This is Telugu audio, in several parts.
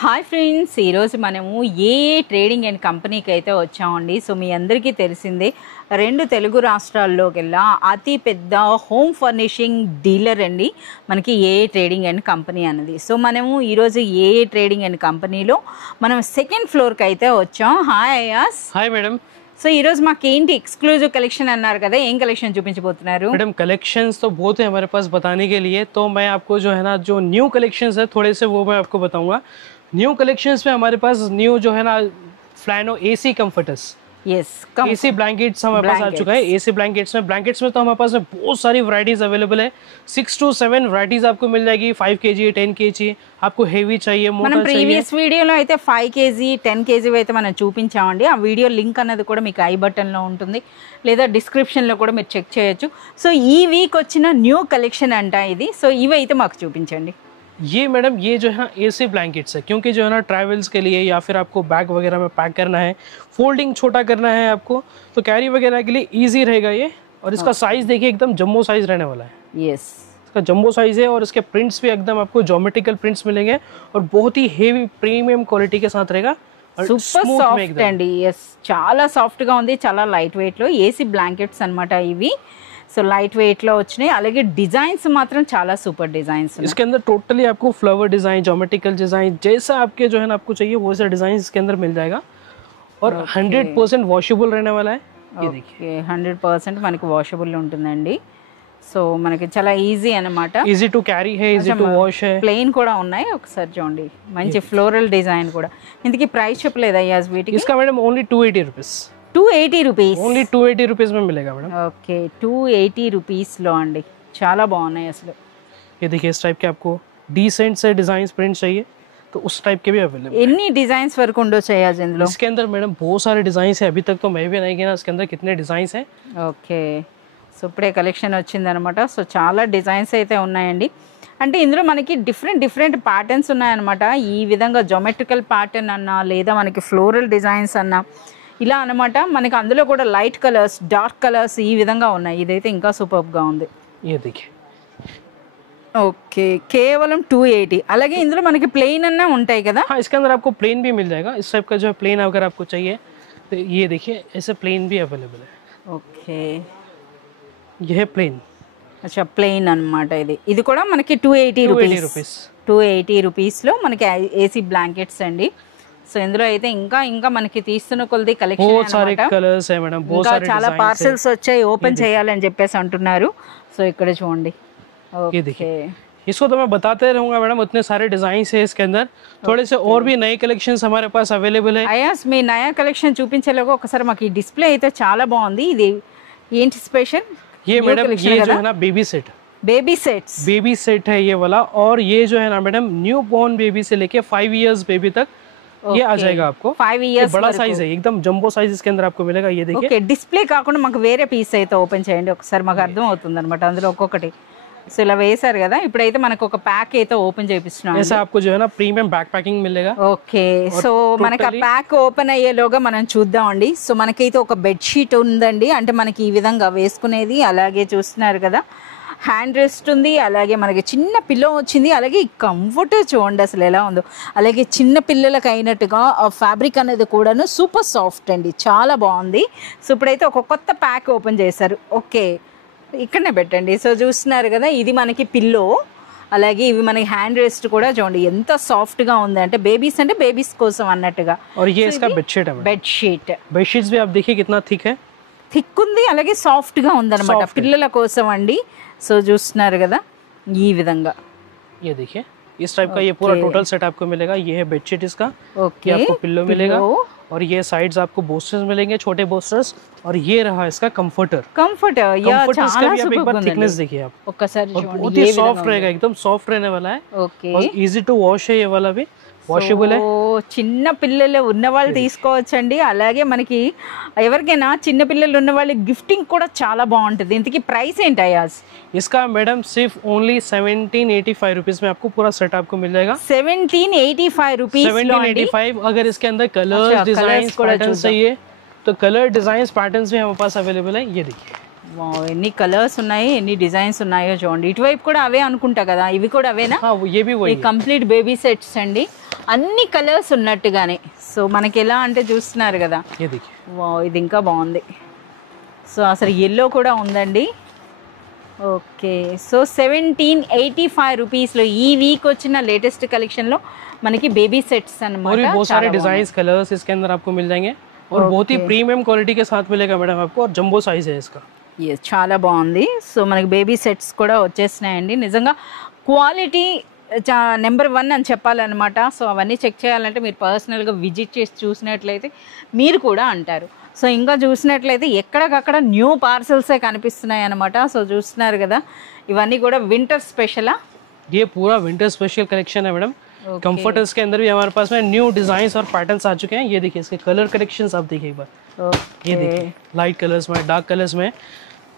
హాయ్ ఫ్రెండ్స్, ఈరోజు మనము ఏ ట్రేడింగ్ అండ్ కంపెనీకి అయితే వచ్చామండి. సో మీ అందరికీ తెలిసిందే, రెండు తెలుగు రాష్ట్రాల్లోకెల్లా అతి పెద్ద హోమ్ ఫర్నిషింగ్ డీలర్ అండి మనకి ఏ ట్రేడింగ్ అండ్ కంపెనీ అన్నది. సో మనము ఈరోజు ఏ ట్రేడింగ్ అండ్ కంపెనీలో మనం సెకండ్ ఫ్లోర్కి అయితే వచ్చాం. హాయ్ అయాస్. Hi madam. సో ఈరోజు మాకేంటి एक्सक्लूसिव कलेक्शन అన్నారు కదా, ఏం కలెక్షన్ చూపించబోతున్నారు? मैडम कलेक्शंस तो बहुत है हमारे पास बताने के लिए, तो मैं आपको जो है ना जो न्यू कलेक्शंस है थोड़े से वो मैं आपको बताऊंगा. न्यू कलेक्शंस में हमारे पास न्यू जो है ना फ्लैनो AC comforters, yes AC blankets हमारे पास आ चुका है. एसी ब्लैंकेट्स में तो हमारे पास बहुत सारी वैरायटीज अवेलेबल है. 6 to 7 वैरायटीज आपको मिल जाएगी. 5 kg 10 kg आपको हेवी चाहिए, मोटा चाहिए. ప్రీవియస్ వీడియోలో అయితే 5 kg 10 kg అయితే మనం చూపించామండి. ఆ వీడియో లింక్ అనేది కూడా మీకు ఐ బటన్ లో ఉంటుంది, లేదా డిస్క్రిప్షన్ లో కూడా మీరు చెక్ చేయొచ్చు. సో ఈ వీక్ వచ్చిన న్యూ కలెక్షన్ అంట ఇది. సో ఇవి అయితే మాకు చూపించండి. ये मैडम ये जो है एसी ब्लैंकेट्स है, क्योंकि जो है ना ट्रैवल्स के लिए या फिर आपको बैग वगैरह में पैक करना है, फोल्डिंग छोटा करना है आपको, तो कैरी वगैरह के लिए इजी रहेगा ये. और इसका साइज देखिए एकदम जम्बो साइज रहने वाला है. यस, इसका जम्बो साइज है और इसके प्रिंट्स भी एकदम आपको ज्योमेट्रिकल प्रिंट्स मिलेंगे और बहुत ही हेवी प्रीमियम क्वालिटी के साथ रहेगा. సూపర్ సాఫ్ట్ అండి. ఎస్, చాలా సాఫ్ట్ గా ఉంది, చాలా లైట్ వెయిట్ లో ఏసీ బ్లాంకెట్స్ అన్నమాట ఇవి. సో లైట్ వెయిట్ లో వచ్చినాయి. అలాగే డిజైన్స్ మాత్రం చాలా సూపర్ డిజైన్స్. इसके अंदर टोटली आपको फ्लावर डिजाइन, ज्योमेट्रिकल डिजाइन, जैसा आपके जो है ना आपको चाहिए वो सा डिजाइन इसके अंदर मिल जाएगा. और 100% वॉशेबल रहने वाला है. ये देखिए 100% మనకి వాషబుల్ ఉంటుందండి. సో మనకి చాలా ఈజీ అన్నమాట. ఈజీ టు క్యారీ है, ఈజీ టు వాష్ है. ప్లెయిన్ కూడా ఉన్నాయి. ఒకసారి చూడండి, మంచి ఫ్లోరల్ డిజైన్ కూడా. ఇంతకీ ప్రైస్ చెప్పలేదు అయ్యాస్ వీటికి? इसका madam only 280 rupees. 280 rupees. Only 280 rupees में मिलेगा मैडम. ఓకే, 280 రూపీస్ లో అండి. చాలా బాగున్నాయి అసలు. ये देखिए इस टाइप के आपको डिसेंट से डिजाइन प्रिंट चाहिए तो उस टाइप के भी अवेलेबल. ఎన్ని డిజైన్స్ వరకు ఉండొచ్చు అయ్యాస్ ఇందులో? इसके अंदर मैडम बहुत सारे डिजाइन है. अभी तक तो मैं भी नहीं गिना इसके अंदर कितने डिजाइन है. ఓకే, సో ఇప్పుడే కలెక్షన్ వచ్చిందనమాట. సో చాలా డిజైన్స్ అయితే ఉన్నాయండి. అంటే ఇందులో మనకి డిఫరెంట్ ప్యాటర్న్స్ ఉన్నాయన్నమాట. ఈ విధంగా జోమెట్రికల్ ప్యాటర్న్ అన్నా, లేదా మనకి ఫ్లోరల్ డిజైన్స్ అన్నా, ఇలా అనమాట. మనకి అందులో కూడా లైట్ కలర్స్, డార్క్ కలర్స్ ఈ విధంగా ఉన్నాయి. ఇదైతే ఇంకా సూపర్గా ఉంది. ये देखिए ఓకే, కేవలం 280. అలాగే ఇందులో మనకి ప్లెయిన్ అన్నా ఉంటాయి కదా? हाँ, इसके अंदर आपको प्लेन भी मिल जाएगा. इस टाइप का जो है प्लेन अगर आपको चाहिए तो ये देखिए ऐसे प्लेन भी अवेलेबल है. ఓకే, ये है प्लेन. అచ్చా, ప్లెయిన్ అనమాట. ఇది కూడా మనకి 280 రూపీస్. 280 రూపీస్లో మనకి ఏసీ బ్లాంకెట్స్ అండి. సో ఇందులో అయితే ఇంకా మనకి తీస్తున్న కొలది కలెక్షన్ అన్నమాట. చాలా పార్సెల్స్ వచ్చాయి, ఓపెన్ చేయాలని చెప్పేసి అంటున్నారు. సో ఇక్కడ చూడండి. ఓకే, इसको तो मैं बताते रहूंगा मैडम, उतने सारे डिजाइन है इसके अंदर. थोड़े से और भी नए कलेक्शंस हमारे पास अवेलेबल है. అయాస్, మీ నయా కలెక్షన్ చూపించలేక ఒకసారి మాకు ఈ డిస్ప్లే అయితే చాలా బాగుంది. ఇది ఏంటి స్పెషల్? ये मैडम ये जो है ना बेबी सेट है ये वाला. और ये जो है ना मैडम न्यू बॉर्न बेबी से लेके 5 years बेबी तक ये आ जाएगा आपको. 5 years बड़ा साइज है, एकदम जंबो साइज इसके अंदर आपको मिलेगा. ये देखिए. ఓకే, డిస్ప్లే కాకుండా మాకు వేరే పీస్ అయితే ఓపెన్ చేయండి ఒకసారి, మాకు అర్థం అవుతుంది అనమాట. అందులో ఒక్కొక్కటి సో ఇలా వేసారు కదా. ఇప్పుడైతే మనకు ఒక ప్యాక్ అయితే ఓపెన్ చేపిస్తున్నాం. ऐसा आपको जो है ना प्रीमियम बैक पैकिंग मिलेगा. ఓకే, సో మనకి ఆ ప్యాక్ ఓపెన్ అయ్యేలోగా మనం చూద్దామండి. సో మనకైతే ఒక బెడ్షీట్ ఉందండి, అంటే మనకి ఈ విధంగా వేసుకునేది. అలాగే చూస్తున్నారు కదా, హ్యాండ్ రెస్ట్ ఉంది. అలాగే మనకి చిన్న పిల్లో వచ్చింది. అలాగే ఈ కంఫర్ట్ చూడండి అసలు ఎలా ఉందో. అలాగే చిన్న పిల్లలకు అయినట్టుగా ఆ ఫ్యాబ్రిక్ అనేది కూడాను సూపర్ సాఫ్ట్ అండి, చాలా బాగుంది. సో ఇప్పుడైతే ఒక కొత్త ప్యాక్ ఓపెన్ చేశారు. ఓకే, ఇక్కడనే పెట్టండి. సో చూస్తున్నారు కదా, ఇది మనకి పిల్లో. అలాగే ఇవి మనకి హ్యాండ్ రెస్ట్ కూడా చూడండి ఎంత సాఫ్ట్ గా ఉంది, అంటే బేబీస్ కోసం అన్నట్టుగా. और ये इसका बेडशीट्स भी आप देखिए कितना थिक है. థిక్ ఉంది, అలాగే సాఫ్ట్ గా ఉందన్నమాట పిల్లల కోసం అండి. సో చూస్తున్నారు కదా ఈ విధంగా. ये देखिए इस टाइप का ये पूरा टोटल सेट आपको मिलेगा. ये है बेडशीट इसका. ओके, आपको पिल्लो मिलेगा. और ये साइड्स आपको बोस्टर्स मिलेंगे, छोटे बोस्टर्स. और ये रहा इसका कंफर्टर. या इसका भी आप एक बार చాలా थिकनेस देखिए आप. ఒక్కసారి और చూడండి, बहुत ही सॉफ्ट रहेगा, एकदम सॉफ्ट रहने वाला है. ఓకే, और इजी टू वॉश है ये वाला भी. వాషబుల్ చిన్న పిల్లలు ఉన్న వాళ్ళు తీసుకోవచ్చండి. అలాగే మనకి ఎవరికైనా చిన్న పిల్లలు ఉన్న వాళ్ళకి గిఫ్టింగ్ కూడా చాలా బాగుంటుంది. ఇంతకీ ప్రైస్ ఏంటి అయాస్? इसका मैडम सिर्फ ओनली 1785 रुपीस में आपको पूरा सेट आपको मिल जाएगा. 1785 రూపీస్. 1785. अगर इसके अंदर कलर्स, डिजाइन, पैटर्न्स चाहिए तो कलर, डिजाइन, पैटर्न्स भी हमारे पास अवेलेबल है. ये देखिए వావ్, ఎన్ని కలర్స్ ఉన్నాయి, ఎన్ని డిజైన్స్ ఉన్నాయో చూడండి. ఇటువైపు కూడా అవే అనుకుంటా కదా, ఇవి కూడా అవేనా? हाँ ये भी वही है। కంప్లీట్ బేబీ సెట్స్ అండి, అన్ని కలర్స్ ఉన్నట్టుగానే. సో మనకి ఎలా అంటే చూస్తున్నారు కదా, ये देखिए వావ్ ఇది ఇంకా బాగుంది. సో అసలు ఎల్లో కూడా ఉందండి. ఓకే, సో 1785 రూపీస్లో ఈ వీక్ వచ్చిన లేటెస్ట్ కలెక్షన్లో మనకి బేబీ సెట్స్ और भी అన్నమాట. बहुत सारे डिजाइन कलर्स इसके अंदर आपको मिल जाएंगे और बहुत ही प्रीमियम क्वालिटी के साथ मिलेगा मैडम आपको और जंबो साइज है इसका। ఎస్, చాలా బాగుంది. సో మనకి బేబీ సెట్స్ కూడా వచ్చేసినాయండి. నిజంగా క్వాలిటీ నెంబర్ 1 అని చెప్పాలన్నమాట. సో అవన్నీ చెక్ చేయాలంటే మీరు పర్సనల్గా విజిట్ చేసి చూసినట్లయితే మీరు కూడా అంటారు. సో ఇంకా చూసినట్లయితే ఎక్కడికక్కడ న్యూ పార్సల్సే కనిపిస్తున్నాయి అన్నమాట. సో చూస్తున్నారు కదా, ఇవన్నీ కూడా వింటర్ స్పెషలా? ये पूरा विंटर स्पेशल कलेक्शन है मैडम। कंफर्टर्स के अंदर भी हमारे पास में न्यू डिजाइन और पैटर्न्स आ चुके हैं। ये देखिए इसके कलर कलेक्शंस आप देखिए एक बार, ये देखिए लाइट कलर्स में, डार्क कलर्स में।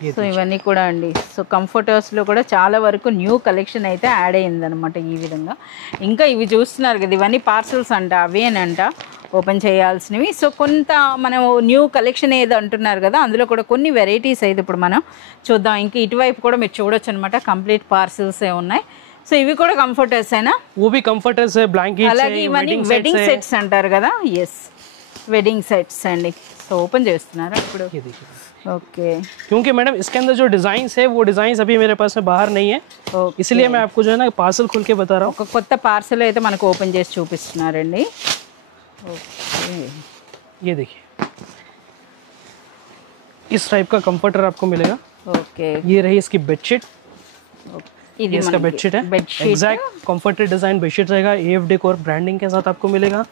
ये సో ఇవన్నీ కూడా అండి, సో కంఫర్టర్స్లో కూడా చాలా వరకు న్యూ కలెక్షన్ అయితే యాడ్ అయ్యిందనమాట ఈ విధంగా. ఇంకా ఇవి చూస్తున్నారు కదా, ఇవన్నీ పార్సల్స్ అంట, అవేనంట ఓపెన్ చేయాల్సినవి. సో కొంత మనం న్యూ కలెక్షన్ ఏదో అంటున్నారు కదా, అందులో కూడా కొన్ని వెరైటీస్ అయితే ఇప్పుడు మనం చూద్దాం. ఇంకా ఇటువైపు కూడా మీరు చూడొచ్చు అనమాట, కంప్లీట్ పార్సల్సే ఉన్నాయి. సో ఇవి కూడా కంఫర్టర్స్ అయినా? वो भी कंफर्टर्स है, ब्लैंकेट्स అలాగే है, ఇవన్నీ వెడ్డింగ్ సెట్స్ అంటారు కదా. ఎస్, వెడ్డింగ్ సెట్స్ అండి. సో ఓపెన్ చేస్తున్నారా ఇప్పుడు? ये देखिए ఓకే क्योंकि मैडम इसके अंदर जो डिजाइन्स है वो डिजाइन्स अभी मेरे पास में बाहर नहीं है, इसलिए मैं आपको जो है ना पार्सल खोल के बता रहा हूँ। ఒక కొత్త పార్సల్ అయితే మనకు ఓపెన్ చేసి చూపిస్తున్నారండి. ఓకే, ये देखिए इस टाइप का कंफर्टर आपको मिलेगा। ఓకే ये रही इसकी बेडशीट, ఇది ये इसका बेडशीट है, bedsheet. Exact comforted design bedsheet रहेगा, एफ डेकोर ब्रांडिंग के साथ आपको मिलेगा।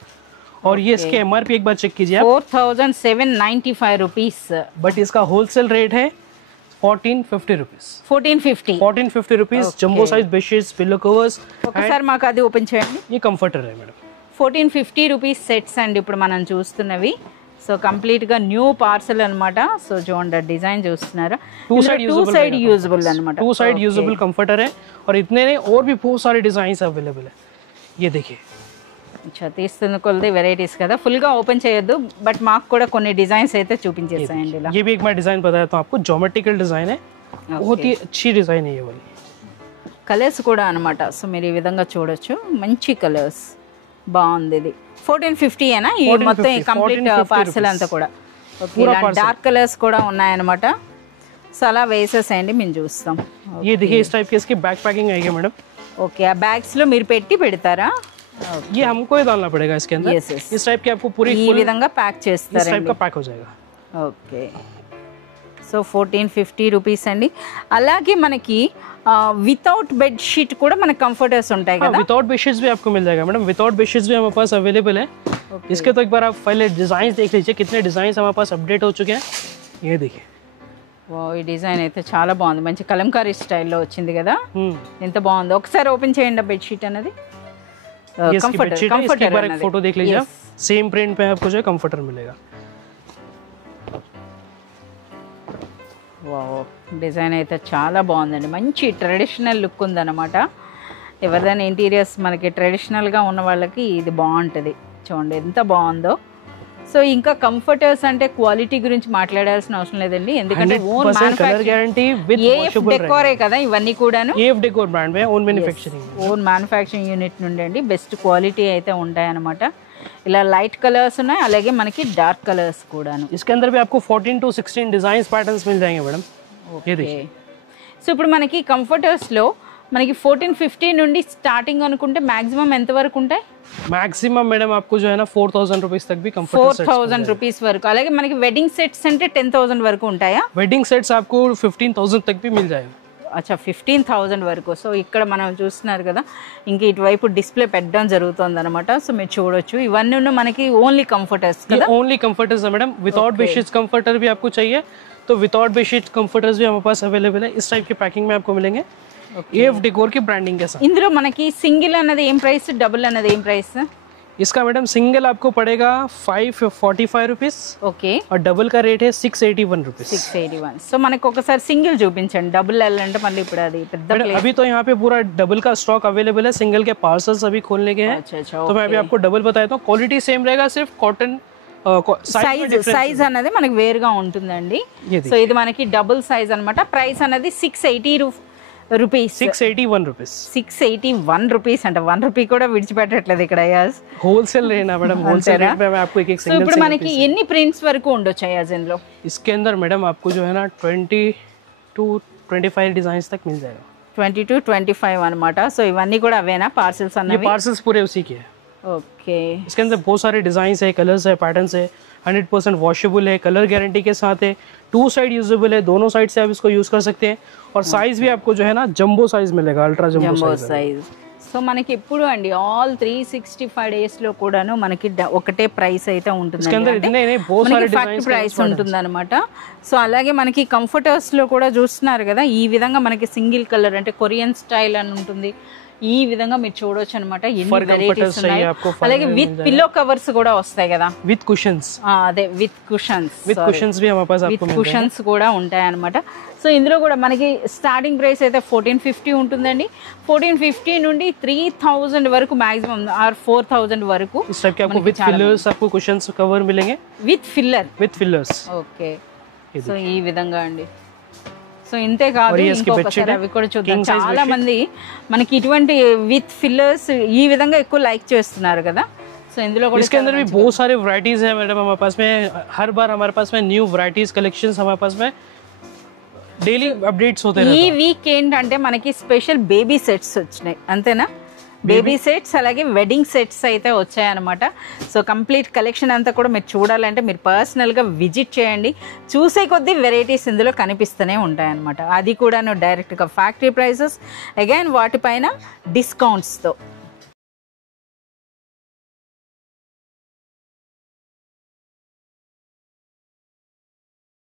और ये इसके एमआरपी एक बार चेक कीजिए आप, 4795 రూపీస్. बट इसका होलसेल रेट है 1450 rupees. 1450. 1450 rupees jumbo size bedsheets, pillow covers, ఒకసారి మాకు అది ఓపెన్ చేయండి. ये कंफर्टर है मैडम। 1450 రూపీస్ సెట్స్ అండి ఇప్పుడు మనం చూస్తున్నవి. సో కంప్లీట్గా న్యూ పార్సల్ అనమాట. సో చూడండి డిజైన్ చూస్తున్నారా, టూ సైడ్ యూజబుల్ అనమాట. टू साइड यूजेबल कंफर्टर है और इतने नहीं और भी बहुत सारे डिजाइन अवेलेबल है। ये देखिए తీస్తున్న కొలది వెరైటీస్ కదా, ఫుల్గా ఓపెన్ చేయొద్దు, బట్ మాకు కూడా కొన్ని డిజైన్స్ అయితే చూపించేసాయండి ఇలా. ये भी एक मैं डिजाइन बताया तो आपको ज्योमेट्रिकल डिजाइन है, बहुत ही अच्छी डिजाइन है ये वाली। కలర్స్ కూడా అనమాట. సో మీరు ఈ విధంగా చూడొచ్చు, మంచి కలర్స్, బాగుంది. ఇది 1450 ఏనా ఈ మొత్తం కంప్లీట్ పార్సల్ అంతా కూడా? డార్క్ కలర్స్ కూడా ఉన్నాయన్నమాట. సో అలా వేసేసేయండి, మేము చూస్తాం. ये देखिए इस टाइप की इसकी बैक पैकिंग आएगी मैडम। ఓకే, ఆ బ్యాగ్స్ లో మీరు పెట్టి పెడతారా? ये हमको ही डालना पड़ेगा इसके अंदर। Yes, yes. इस टाइप की आपको पूरी ఈ విధంగా ప్యాక్ इस చేస్తారండి. टाइप का पैक हो जाएगा। ఓకే, సో 1450 రూపీస్ అండి. అలాగే మనకి వితౌట్ బెడ్ షీట్ కూడా మనకి కంఫర్టర్స్ ఉంటాయి కదా? विदाउट बेडशीट्स भी आपको मिल जाएगा मैडम, विदाउट बेडशीट्स भी हमारे पास अवेलेबल है। इसके तो एक बार आप पहले डिजाइन देख लीजिए, कितने डिजाइन हमारे पास अपडेट हो चुके हैं। ये देखिए ఈ డిజైన్ అయితే చాలా బాగుంది, మంచి కలంకారీ స్టైల్లో వచ్చింది కదా, ఎంత బాగుంది. ఒకసారి ఓపెన్ చేయండి బెడ్షీట్ అనేది. ये इसकी बेडशीट है, इसकी एक बार एक फोटो देख लीजिए आप, सेम प्रिंट पे आपको जो है कंफर्टर मिलेगा। వావ్, డిజైన్ అయితే చాలా బాగుందండి, మంచి ట్రెడిషనల్ లుక్ ఉందన్నమాట. ఎవరిదైనా ఇంటీరియర్స్ మనకి ట్రెడిషనల్గా ఉన్న వాళ్ళకి ఇది బాగుంటుంది. చూడండి ఎంత బాగుందో. సో ఇంకా కంఫర్టర్స్ అంటే క్వాలిటీ గురించి మాట్లాడాల్సిన అవసరం లేదండి, ఎందుకంటే ఓన్ డెకోరే కదా ఇవన్నీ కూడాను. एफ डेकोर ब्रांड में own manufacturing, own manufacturing unit నుండి అండి, బెస్ట్ క్వాలిటీ అయితే ఉంటాయన్నమాట. ఇలా లైట్ కలర్స్ ఉన్నాయి, అలాగే మనకి డార్క్ కలర్స్ కూడాను. इसके अंदर भी आपको 14 to 16 डिजाइन पैटर्न्स मिल जाएंगे मैडम। ये देखिए, సో ఇప్పుడు మనకి కంఫర్టర్స్లో మనకి 1450 నుండి స్టార్టింగ్ అనుకుంటే మాక్సిమం ఎంత వరకు ఉంటాయి? मैक्सिमम मैडम आपको जो है ना 4000 रुपीज तक भी कंफर्टर 4000 రూపీస్ వరకు. అలాగే మనకి వెడ్డింగ్ సెట్స్ అంటే 10,000 వరకు ఉంటాయా? वेडिंग सेट्स आपको 15,000 तक भी मिल जाएगा। అచ్చా, 15,000 వరకు. సో ఇక్కడ మనం చూస్తున్నారు కదా, ఇంకా ఇటువైపు డిస్ప్లే పెట్టడం జరుగుతుంది అనమాట. సో మీరు చూడొచ్చు, ఇవన్నీ మనకి ఓన్లీ కంఫర్టర్స్ కదా? ओनली कंफर्टर्स है मैडम, विदाउट बेडशीट्स कंफर्टर भी आपको चाहिए तो विदाउट बेडशीट कंफर्टर्स भी हमारे पास अवेलेबल है। इस टाइप की पैकिंग में आपको मिलेंगे, एफ डेकोर की ब्रांडिंग के साथ। ఇందులో మనకి సింగిల్ అన్నది ఏం ప్రైస్, డబుల్ అన్నది ఏం ప్రైస్? इसका मैडम सिंगल आपको पड़ेगा 545 रुपीज ఓకే, और डबल का रेट है 681 रुपीज। 681. సో మనకి ఒకసారి సింగిల్ చూపించండి, డబుల్ వెళ్ళాలంటే మళ్ళీ ఇప్పుడు అది పెద్ద अभी तो यहाँ पे पूरा डबल का स्टॉक अवेलेबल है, सिंगल के पार्सल्स अभी खोलने के हैं। अच्छा, तो मैं अभी आपको डबल बताता हूँ, क्वालिटी सेम रहेगा, सिर्फ कॉटन సైజ్ అనేది మనకి వేరుగా ఉంటుందండి. సో ఇది మనకి డబుల్ సైజ్ అన్నమాట. ప్రైస్ అనేది 680 రూపీస్. 681 rupees. 681 రూపీస్ అంటే 1 రూపీ కూడా విడిచిపెట్టట్లేదు ఇక్కడ అయాజ్. होलसेल लेना मैडम, होलसेल रेट में मैं आपको एक सिंगल. ఇప్పుడు మనకి ఎన్ని ప్రింట్స్ వరకు ఉండొచ్చు అయాజ్ ఇందులో? इसके अंदर मैडम आपको जो है ना 20 to 25 डिजाइन्स तक मिल जाएगा. 20 to 25 అన్నమాట. సో ఇవన్నీ కూడా అవేనా పార్సల్స్ అన్నవి? ये पार्सल्स पूरे उसी के हैं. ओके. इसके अंदर बहुत सारे डिजाइन्स है, कलर्स है, पैटर्न्स है, 100% वॉशेबल है, कलर गारंटी के साथ है, 2 साइड यूजेबल है, दोनों साइड से आप इसको यूज कर सकते हैं. और साइज भी आपको जो है ना जंबो साइज मिलेगा, अल्ट्रा जंबो साइज. సో మనకి ఎప్పుడు అండి ఆల్ 365 డేస్ లో కూడాను మనకి ఒకటే ప్రైస్ అయితే ఉంటుంది, ప్రైస్ ఉంటుంది అనమాట. సో అలాగే మనకి కంఫర్టర్స్ లో కూడా చూస్తున్నారు కదా, ఈ విధంగా మనకి సింగిల్ కలర్ అంటే కొరియన్ స్టైల్ అని ఉంటుంది. ఈ విధంగా మీరు చూడొచ్చు అనమాట. ఎన్ని వెరైటీస్ ఉన్నాయి. అలాగే విత్ పిల్లో కవర్స్ కూడా వస్తాయి కదా, విత్ కుషన్స్. అదే విత్ కుషన్స్, విత్ కుషన్స్ भी हमारे पास आपको విత్ కుషన్స్ కూడా ఉంటాయి అనమాట. సో ఇందులో కూడా మనకి స్టార్టింగ్ ప్రైస్ అయితే 1450 ఉంటుందండి. 1450 నుండి 3000 వరకు మాక్సిమం ఆర్ 4000 వరకు. इस टाइप के आपको विद फिलर्स आपको कुशन्स कवर मिलेंगे with filler, with fillers. Okay. So ఈ విధంగా అండి. సో ఇంతే కాదు, ఇంకొకసారి అవి కూడా చూద్దాం. చాలా మంది మనకి ఇటువంటి విత్ ఫిల్లర్స్ ఈ విధంగా ఎక్కువ లైక్ చేస్తున్నారు కదా. సో ఇందులో కూడా इसके अंदर भी बहुत सारे वैरायटीज है मैडम हमारे पास में. हर बार हमारे पास में न्यू वैरायटीज कलेक्शंस हमारे पास में డైలీ అప్డేట్స్ होते रहते हैं. ఈ వీక్ ఏంటంటే మనకి స్పెషల్ బేబీ సెట్స్ వచ్చినాయి, అంతేనా? బేబీ సెట్స్ అలాగే వెడ్డింగ్ సెట్స్ అయితే వచ్చాయన్నమాట. సో కంప్లీట్ కలెక్షన్ అంతా కూడా మీరు చూడాలంటే మీరు పర్సనల్గా విజిట్ చేయండి. చూసే కొద్దీ వెరైటీస్ ఇందులో కనిపిస్తూనే ఉంటాయన్నమాట. అది కూడా డైరెక్ట్గా ఫ్యాక్టరీ ప్రైసెస్, అగైన్ వాటిపైన డిస్కౌంట్స్తో.